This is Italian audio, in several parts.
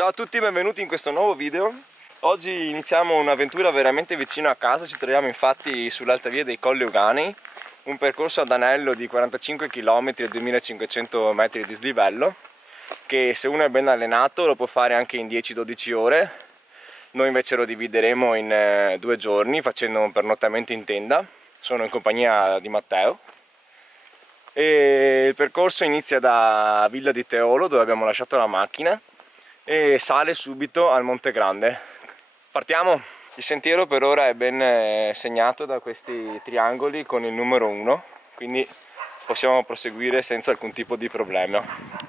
Ciao a tutti e benvenuti in questo nuovo video. Oggi iniziamo un'avventura veramente vicino a casa. Ci troviamo infatti sull'alta via dei Colli Euganei, un percorso ad anello di 45 km e 2500 metri di dislivello, che se uno è ben allenato lo può fare anche in 10-12 ore. Noi invece lo divideremo in 2 giorni facendo un pernottamento in tenda. Sono in compagnia di Matteo. E il percorso inizia da Villa di Teolo, dove abbiamo lasciato la macchina, e sale subito al Monte Grande. Partiamo! Il sentiero per ora è ben segnato da questi triangoli con il numero 1, quindi possiamo proseguire senza alcun tipo di problema.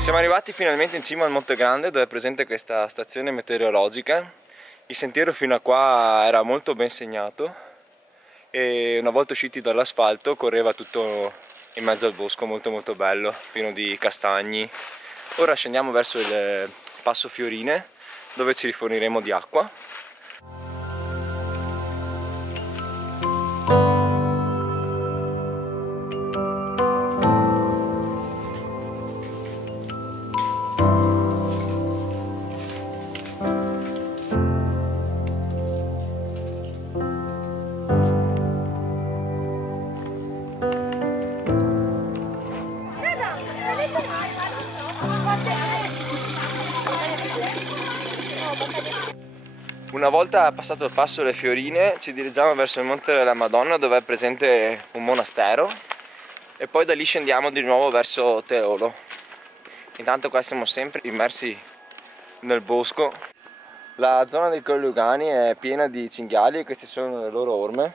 Siamo arrivati finalmente in cima al Monte Grande, dove è presente questa stazione meteorologica. Il sentiero fino a qua era molto ben segnato e una volta usciti dall'asfalto correva tutto in mezzo al bosco, molto bello, pieno di castagni. Ora scendiamo verso il Passo Fiorine, dove ci riforniremo di acqua. Una volta passato il passo Le Fiorine ci dirigiamo verso il Monte della Madonna, dove è presente un monastero, e poi da lì scendiamo di nuovo verso Teolo. Intanto qua siamo sempre immersi nel bosco. La zona dei Colli Euganei è piena di cinghiali e queste sono le loro orme.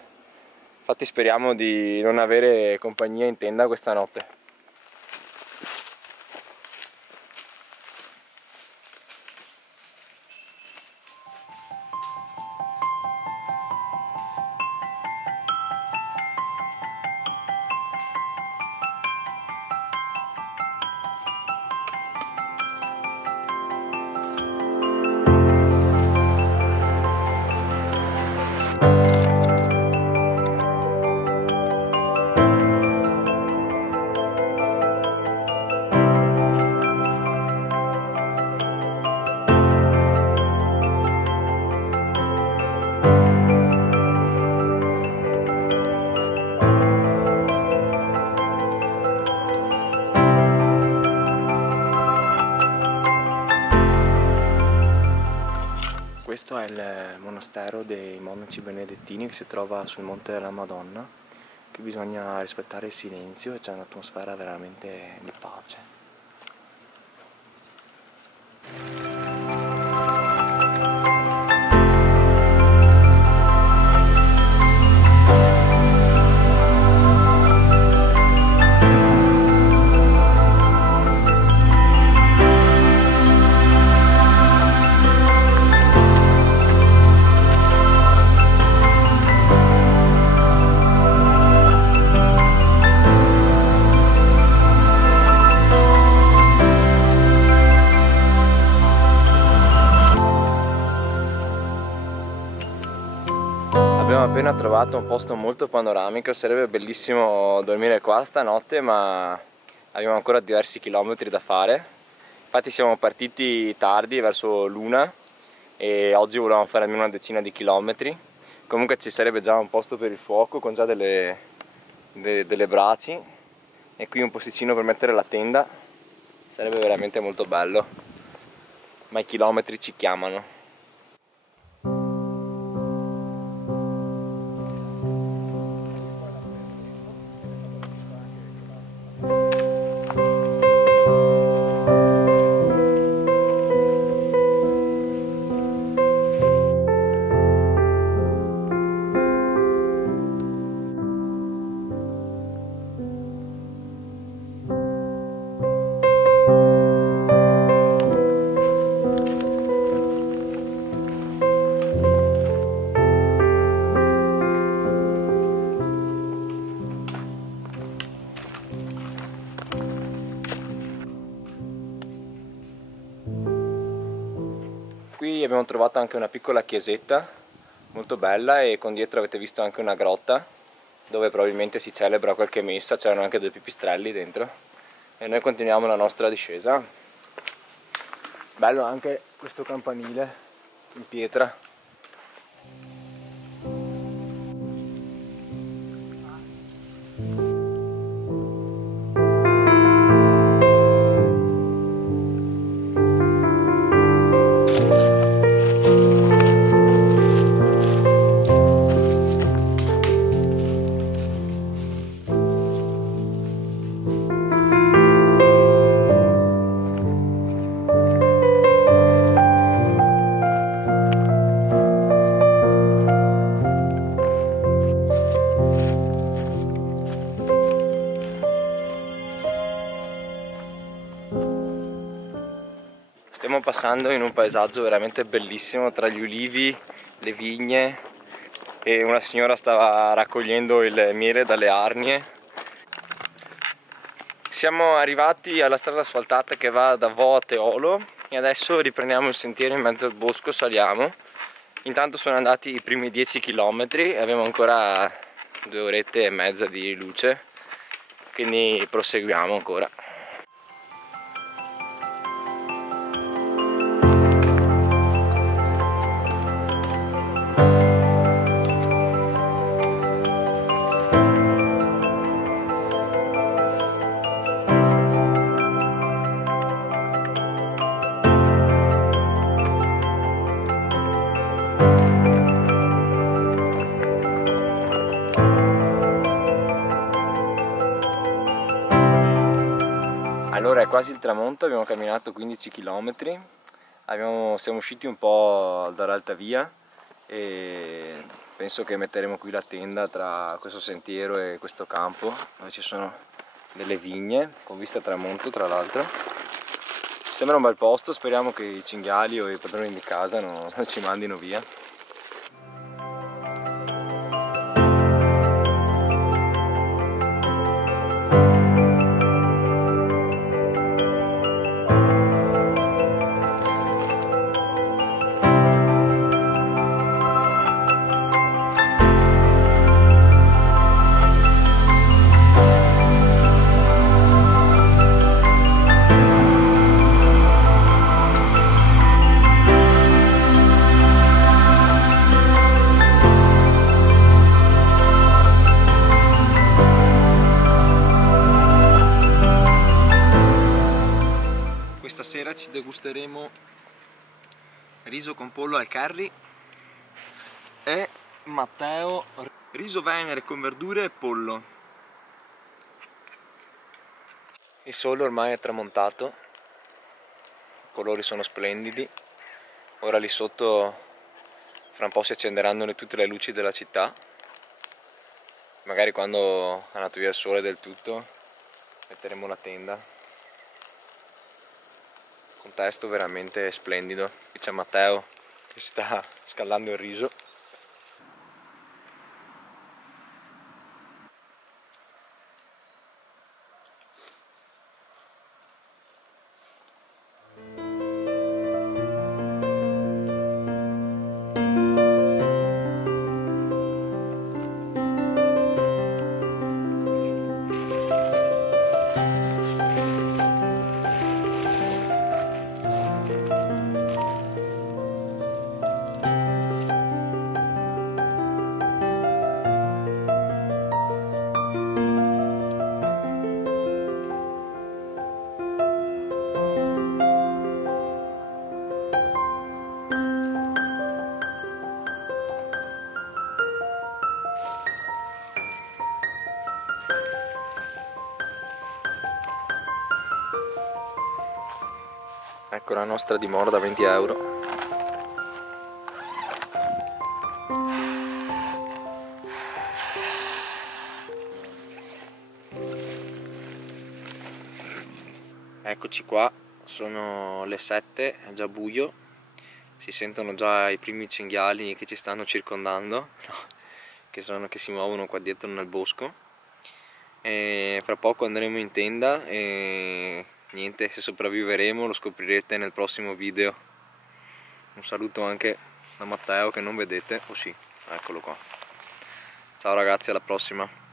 Infatti speriamo di non avere compagnia in tenda questa notte. Questo è il monastero dei monaci benedettini che si trova sul Monte della Madonna, che bisogna rispettare il silenzio e c'è un'atmosfera veramente di pace. Abbiamo appena trovato un posto molto panoramico, sarebbe bellissimo dormire qua stanotte, ma abbiamo ancora diversi chilometri da fare. Infatti siamo partiti tardi, verso l'1, e oggi volevamo fare almeno una decina di chilometri. Comunque ci sarebbe già un posto per il fuoco con già delle delle braci, e qui un posticino per mettere la tenda. Sarebbe veramente molto bello, ma i chilometri ci chiamano. Qui abbiamo trovato anche una piccola chiesetta molto bella, e con dietro avete visto anche una grotta dove probabilmente si celebra qualche messa. C'erano anche due pipistrelli dentro, e noi continuiamo la nostra discesa. Bello anche questo campanile in pietra. Stiamo passando in un paesaggio veramente bellissimo tra gli ulivi, le vigne, e una signora stava raccogliendo il miele dalle arnie. Siamo arrivati alla strada asfaltata che va da Vo a Teolo, e adesso riprendiamo il sentiero in mezzo al bosco, saliamo. Intanto sono andati i primi 10 km e abbiamo ancora 2 orette e mezza di luce, quindi proseguiamo ancora. Allora è quasi il tramonto, abbiamo camminato 15 km, siamo usciti un po' dall'alta via e penso che metteremo qui la tenda tra questo sentiero e questo campo dove ci sono delle vigne con vista al tramonto, tra l'altro. Sembra un bel posto, speriamo che i cinghiali o i padroni di casa non ci mandino via. Stasera ci degusteremo riso con pollo al curry e Matteo riso venere con verdure e pollo. Il sole ormai è tramontato, i colori sono splendidi. Ora lì sotto fra un po' si accenderanno tutte le luci della città, magari quando è andato via il sole del tutto metteremo la tenda. Contesto veramente splendido. Qui c'è Matteo che sta scaldando il riso. Ecco la nostra dimora da 20 euro. Eccoci qua, sono le 7, è già buio, si sentono già i primi cinghiali che ci stanno circondando, che si muovono qua dietro nel bosco. E fra poco andremo in tenda e niente, se sopravviveremo lo scoprirete nel prossimo video. Un saluto anche da Matteo che non vedete, oh sì, eccolo qua. Ciao ragazzi, alla prossima.